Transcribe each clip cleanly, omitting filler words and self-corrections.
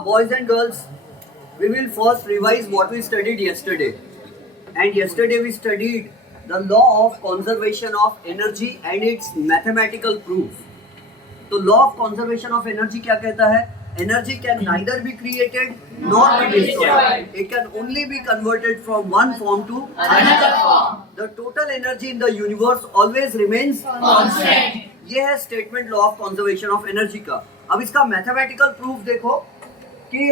Boys and girls, we will first revise what we studied yesterday. And yesterday we studied the law of conservation of energy and its mathematical proof. तो law of conservation of energy क्या कहता है? Energy can neither be created nor be destroyed. It can only be converted from one form to another form. The total energy in the universe always remains constant. ये है statement law of conservation of energy का. अब इसका mathematical proof देखो कि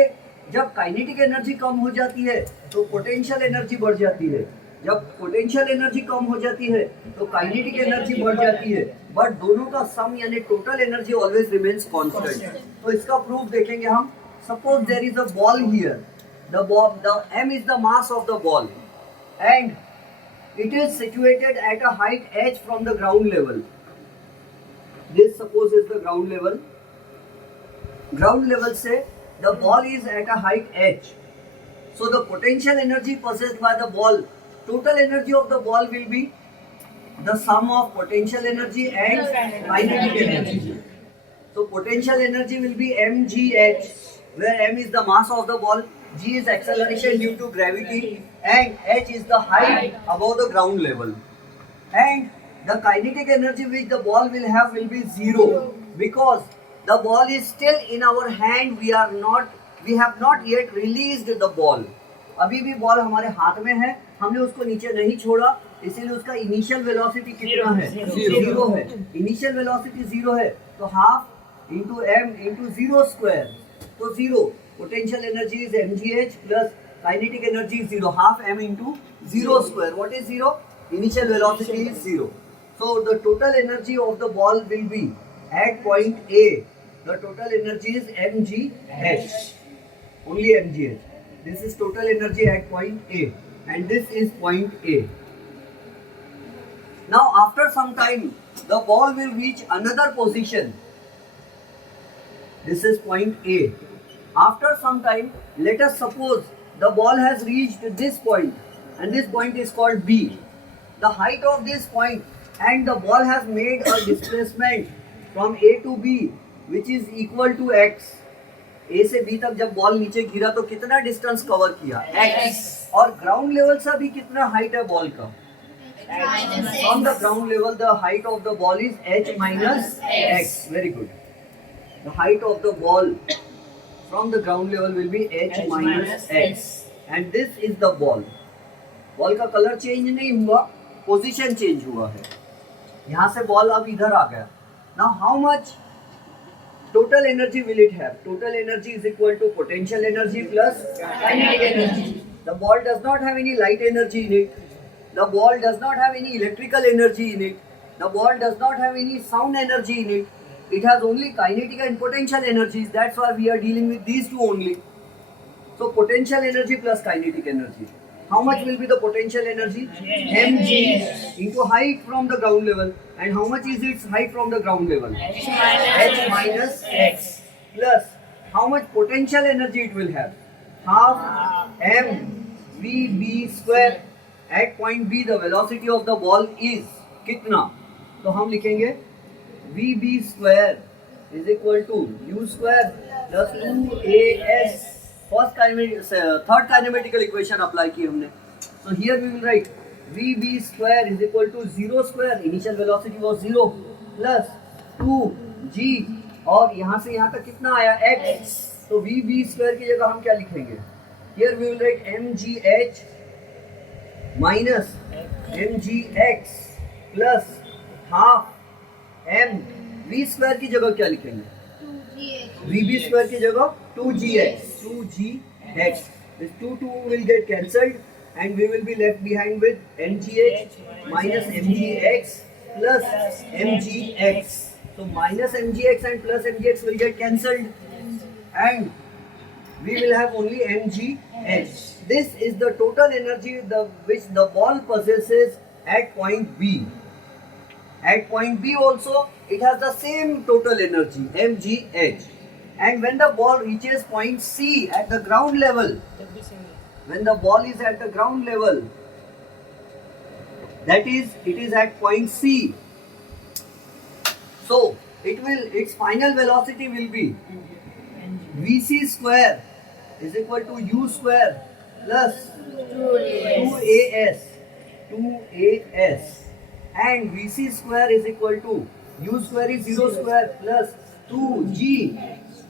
जब kinetic energy कम हो जाती है तो पोटेंशियल एनर्जी बढ़ जाती है. जब पोटेंशियल एनर्जी कम हो जाती है तो काइनेटिक एनर्जी बढ़ जाती है, बट दोनों का सम यानी total energy always remains constant. तो इसका प्रूफ देखेंगे हम. Suppose there is a ball here. The m is the mass of the ball and it is situated at a height h from the ground level. This suppose is the ground level. Ground level say the ball is at a height h. So the potential energy possessed by the ball, total energy of the ball will be the sum of potential energy and kinetic energy. So potential energy will be mgh, where m is the mass of the ball, g is acceleration due to gravity, and h is the height above the ground level. And the kinetic energy which the ball will have will be zero, because the ball is still in our hand. We have not yet released the ball. अभी भी ball हमारे हाथ में है, हमने उसको नीचे नहीं छोड़ा, इसीलिए उसका इनिशियल वेलोसिटी कितना है? जीरो है. इनिशियल वेलोसिटी जीरो है तो half into M into zero square, तो zero. Potential energy is mgh plus kinetic energy is zero, half m into zero square. What is zero? Initial velocity is zero. So the total energy of the ball will be at point A. The total energy is mgh. Only mgh. This is total energy at point A, and this is point A. Now after some time, the ball will reach another position. This is point A. After some time, let us suppose the ball has reached this point, and this point is called B. The height of this point and the ball has made a displacement from A to B which is equal to x. A से B तक जब ball नीचे गिरा तो कितना distance cover किया? x. और ground level से भी कितना हाइट है बॉल का? From the ground level the height of the ball is h minus x. Very good. The height of the ball from the ground level will be h minus x, and this is the ball. Ball का colour change नहीं हुआ, position change हुआ है. यहाँ से ball अब इधर आ गया. Now how much total energy will it have? Total energy is equal to potential energy plus kinetic energy. The ball does not have any light energy in it. The ball does not have any electrical energy in it. The ball does not have any sound energy in it. It has only kinetic and potential energies. That's why we are dealing with these two only. So potential energy plus kinetic energy. How much will be the potential energy? mg into height from the ground level. And how much is its height from the ground level? h minus x. Plus how much potential energy it will have? Half m vb square. At point B the velocity of the ball is कितना? तो हम लिखेंगे vb square is equal to u square plus 2as. Third kinematical equation apply की हमने. So here we will write vb square is equal to zero square, initial velocity was zero, plus 2g, और यहाँ से यहाँ तक कितना आया? x. तो vb square की जगह हम क्या लिखेंगे? Here we will write mgh minus mgx plus half m. v square की जगह क्या लिखेंगे? vb square की जगह 2gx. 2gx. This 2 will get cancelled and we will be left behind with mgh minus mgx plus mgx. So minus mgx and plus mgx will get cancelled and we will have only mgh. This is the total energy which the ball possesses at point B. At point B also it has the same total energy mgh. And when the ball reaches point C at the ground level, when the ball is at the ground level, that is, it is at point C. So its final velocity will be VC square is equal to U square plus 2AS and VC square is equal to U square is 0 square plus 2G.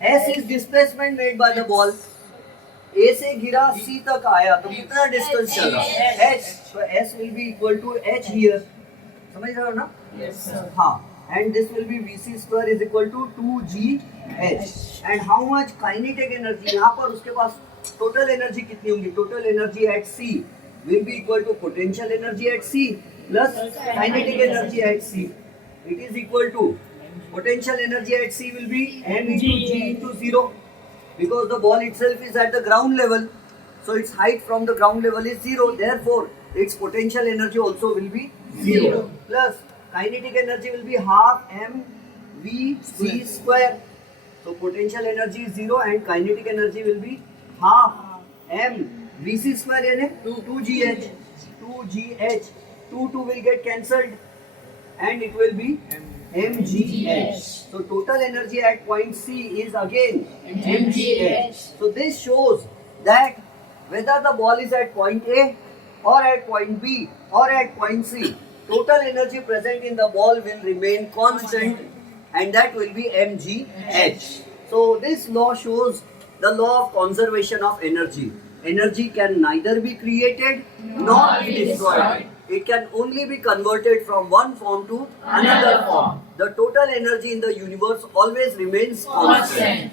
S is displacement made by the ball. A से गिरा C तक आया तो कितना distance चला? H. So S will be equal to H here. समझ रहे हो ना? Yes, sir. हाँ. And this will be VC square is equal to 2GH. And how much kinetic energy? यहाँ पर उसके पास total energy कितनी होगी? Total energy at C will be equal to potential energy at C plus kinetic energy at C. It is equal to potential energy at C will be m into g into 0 because the ball itself is at the ground level. So its height from the ground level is 0. Therefore, its potential energy also will be 0 plus kinetic energy will be half mvc square. So potential energy is 0 and kinetic energy will be half mvc square यानी 2gh 2 will get cancelled and it will be mgh. So total energy at point C is again mgh. So this shows that whether the ball is at point A or at point B or at point C, total energy present in the ball will remain constant and that will be mgh. So this law shows the law of conservation of energy. Energy can neither be created nor be destroyed. It can only be converted from one form to another form. The total energy in the universe always remains constant.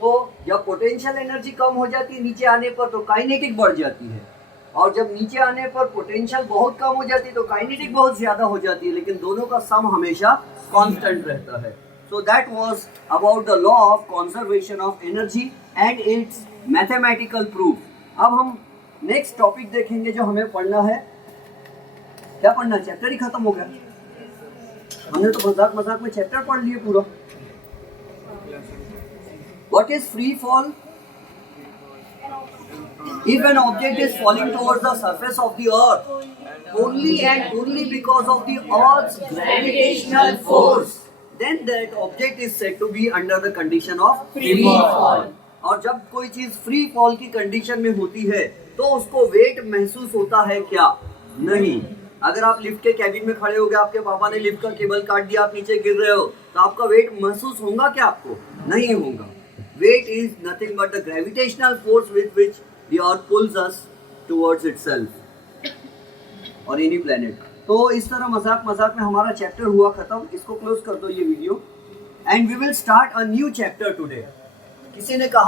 तो जब potential energy कम हो जाती है नीचे आने पर तो kinetic बढ़ जाती है और जब नीचे आने पर पोटेंशियल बहुत कम हो जाती है तो काइनेटिक बहुत ज्यादा हो जाती है लेकिन दोनों का सम हमेशा कांस्टेंट रहता है. So that was about the law of conservation of energy and its mathematical proof. अब हम नेक्स्ट टॉपिक देखेंगे जो हमें पढ़ना है. क्या पढ़ना है? चैप्टर ही खत्म हो गया. हमने तो मजाक में चैप्टर पढ़ लिए पूरा. What is free fall? If an object is falling towards the surface of the earth only and only because of the earth's gravitational force, then that object is said to be under the condition of free fall. और जब कोई चीज free fall की condition में होती है तो उसको वेट महसूस होता है क्या? नहीं. अगर आप लिफ्ट के कैबिन में खड़े हो गए, आपके पापा ने लिफ्ट का केबल काट दिया, आप नीचे गिर रहे हो तो आपका वेट महसूस होगा क्या? आपको नहीं होगा. Weight is nothing but the gravitational force with which the earth pulls us towards itself और एनी प्लेनेट. तो इस तरह मजाक में हमारा चैप्टर हुआ खत्म. इसको क्लोज कर दो ये video and we will start a new chapter today. किसी ने कहा